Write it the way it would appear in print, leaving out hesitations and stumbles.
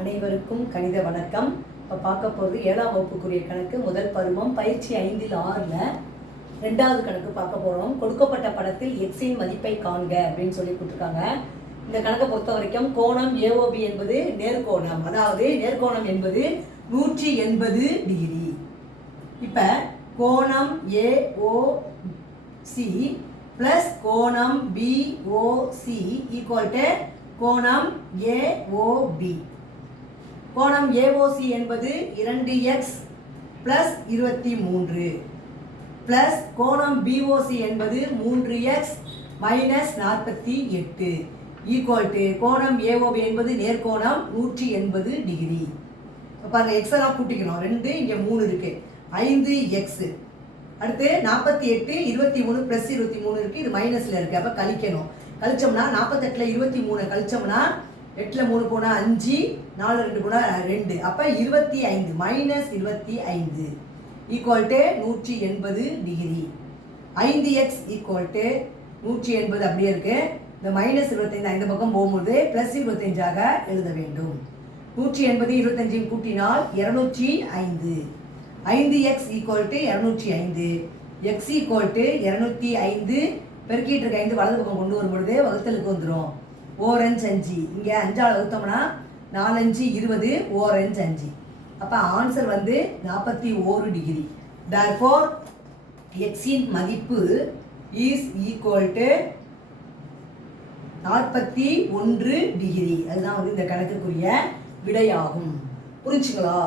அனைவருக்கும் கணித வணக்கம். இப்போ பார்க்க போகிறது 7ஆம் வகுப்புக்குரிய கணக்கு முதல் பருவம் பயிற்சி 5இல் 6ல் 2வது கணக்கு பார்க்க போகிறோம். கொடுக்கப்பட்ட படத்தில் எக்ஸின் மதிப்பை காண்க அப்படின்னு சொல்லி கொடுத்துருக்காங்க. இந்த கணக்கை பொறுத்த வரைக்கும் கோணம் AOB என்பது நேர்கோணம், அதாவது நேர்கோணம் என்பது 180 டிகிரி. இப்போ கோணம் AOC ப்ளஸ் கோணம் BOC ஈக்குவல் டு கோணம் AOB. கோணம் AOC என்பது 2x ப்ளஸ் 23 ப்ளஸ் கோணம் BOC என்பது 3x மைனஸ் 48 ஈக்குவல் டு கோணம் AOB என்பது நேர்கோணம் 180 டிகிரி. பாருங்க, எக்ஸ் எல்லாம் கூட்டிக்கணும். 2 இங்கே 3 இருக்கு, 5x. அடுத்து 48 23 ப்ளஸ் 23 இருக்கு, இது மைனஸ்ல இருக்கு. அப்போ கழிக்கணும். கழிச்சோம்னா 48ல் 23 கழிச்சோம்னா 8ல் 3 போனால் 5, 4 2 போனால் 2, அப்போ 25 minus 25 equal to 180 degree. 5x equal to 180 அப்படியே இருக்கு. இந்த மைனஸ் 25 இந்த பக்கம் போகும்போது ப்ளஸ் 25ஆக எழுத வேண்டும். 180 25 கூட்டினால் 205. 5x equal to 205, x equal to 205 பெருக்கிட்டு இருக்க 5 வலது பக்கம் கொண்டு வரும்பொழுது வகுத்தலுக்கு வந்துடும். ஓரஞ்சு 5, இங்கே 5ஆல் வகுத்தோம்னா 4 5 20, ஓரஞ்சு 5. அப்போ ஆன்சர் வந்து 41 டிகிரி. therefore எக்ஸின் மதிப்பு இஸ் ஈக்குவல் டு 41 டிகிரி. அதுதான் வந்து இந்த கணக்குக்குரிய விடையாகும். புரிஞ்சுங்களா?